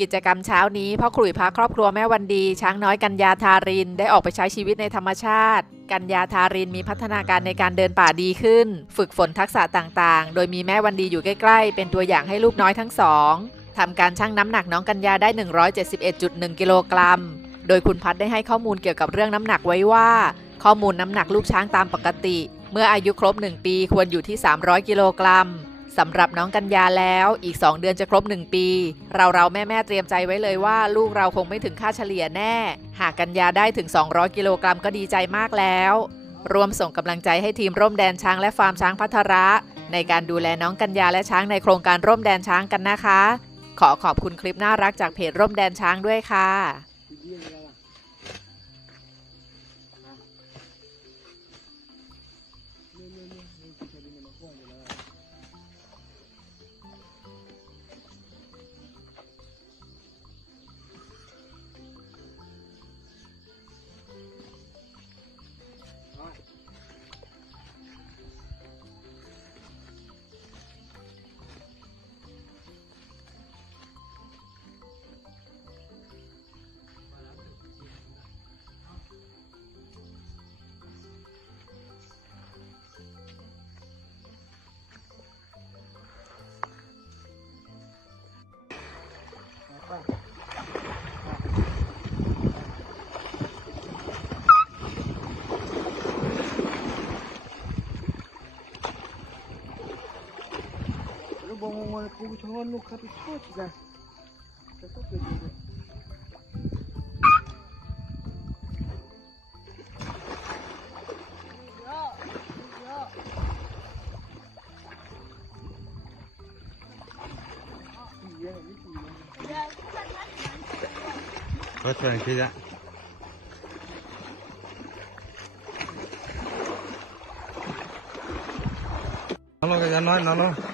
กิจกรรมเช้านี้พ่อขลุ่ยพาครอบครัวแม่วันดี ช้างน้อยกัญญาทาริน ได้ออกไปใช้ชีวิตในธรรมชาติ กัญญาทารินมีพัฒนาการในการเดินป่าดีขึ้น ฝึกฝนทักษะต่างๆ โดยมีแม่วันดีอยู่ใกล้ๆ เป็นตัวอย่างให้ลูกน้อยทั้งสองทำการชั่งน้ำหนักน้องกัญญาได้ 171.1 กิโลกรัม โดยคุณพัดได้ให้ข้อมูลเกี่ยวกับเรื่องน้ำหนักไว้ว่า ข้อมูลน้ำหนักลูกช้างตามปกติ เมื่ออายุครบ 1 ปีควรอยู่ที่ 300 กิโลกรัม สำหรับน้องกัญญาแล้วอีก 2 เดือนจะครบ 1 ปี เราเราแม่แม่เตรียมใจไว้เลยว่าลูกเราคงไม่ถึงค่าเฉลี่ยแน่ หากกัญญาได้ถึง 200 กิโลกรัมก็ดีใจมากแล้วรวมส่งกำลังใจให้ทีมร่มแดนช้างและฟาร์มช้างพัทระ ในการดูแลน้องกัญญาและช้างในโครงการร่มแดนช้างกันนะคะ ขอขอบคุณคลิปน่ารักจากเพจร่มแดนช้างด้วยค่ะ 고구정원로 가도 태워주자. 그래서 그래. có thuyền kia dạ nó lo cái nó nói nó lo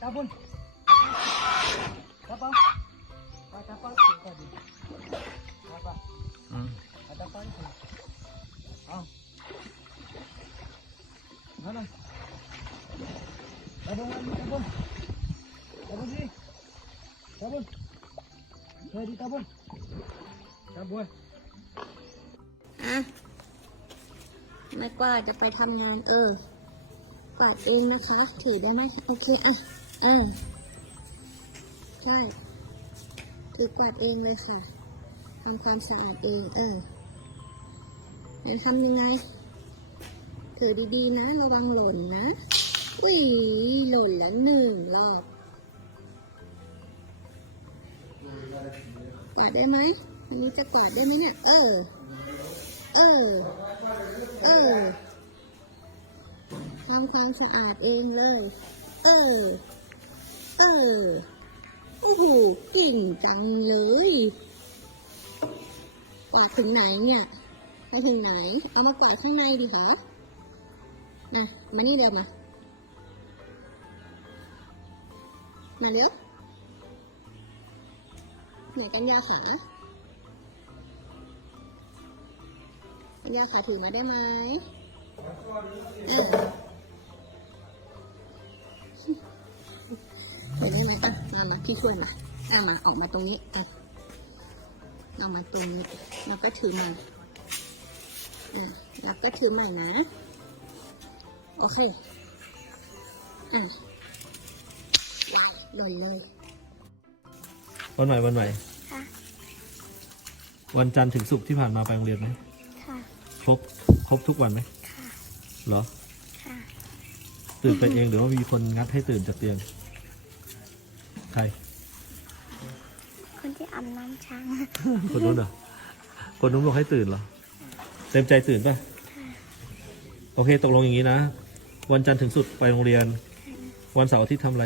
tapon. Tapon. Ah, tapon. Tadi. Apa? Mm. Ada apa itu? Ah. Mana? Tapon lagi tapon. Tapon sini. Tapon. Jadi tapon. Tapon. อะไม่กว่าจะไปทำงานเออกวาดเองนะคะ ถือได้ไหมโอเคอะ เออใช่ถือกวาดเองเลยค่ะทำความสะอาดเอง เออเดี๋ยวทำยังไง ถือดีๆนะ ระวังหล่นนะอุ้ยหล่นแล้วหนึ่งรอบกวาดได้ไหมอันนี้จะกวาดได้ไหมเนี่ย เออ เออ เออทำความสะอาดเองเลย เออ เออโอ้โหเก่งจังเลยกวาดถึงไหนเนี่ยไปถึงไหน เอามากวาดข้างในดีคะนะมานี่เดี๋ยวมามาเร็วไหนกันยาขากันยาขาถือมาได้ไหมอือ พี่ช่วยมาเอามาออกมาตรงนี้อะเอามาตรงนี้แล้วก็ถือมาอะแล้วก็ถือใหม่นะ โอเคอะวายหล่นเลยวันใหม่วันใหม่ค่ะวันจันทร์ถึงศุกร์ที่ผ่านมาไปโรงเรียนไหมค่ะครบครบทุกวันไหมค่ะเหรอค่ะตื่นไปเองหรือว่ามีคนงัดให้ตื่นจากเตียง ใคร คนที่อาบน้ำช้างคนนู้นเหรอ คนนู้นบอกให้ตื่นเหรอ เต็มใจตื่นป่ะ โอเคตกลงอย่างนี้นะ วันจันทร์ถึงศุกร์ไปโรงเรียน วันเสาร์อาทิตย์ทำอะไร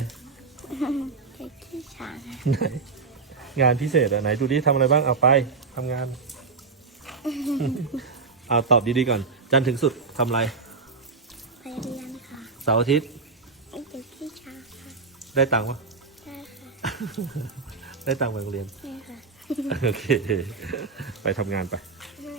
เด็กที่ช้างไหนงานพิเศษอะไหนดูดิทำอะไรบ้างเอาไปทำงาน เอาตอบดีๆก่อน จันทร์ถึงศุกร์ทำอะไร ไปเรียนค่ะเสาร์อาทิตย์เด็กที่ช้างค่ะได้ตังค์ปะ ได้ค่ะได้ตังค์ไปโรงเรียน นี่ค่ะ โอเค ไปทำงานไป อื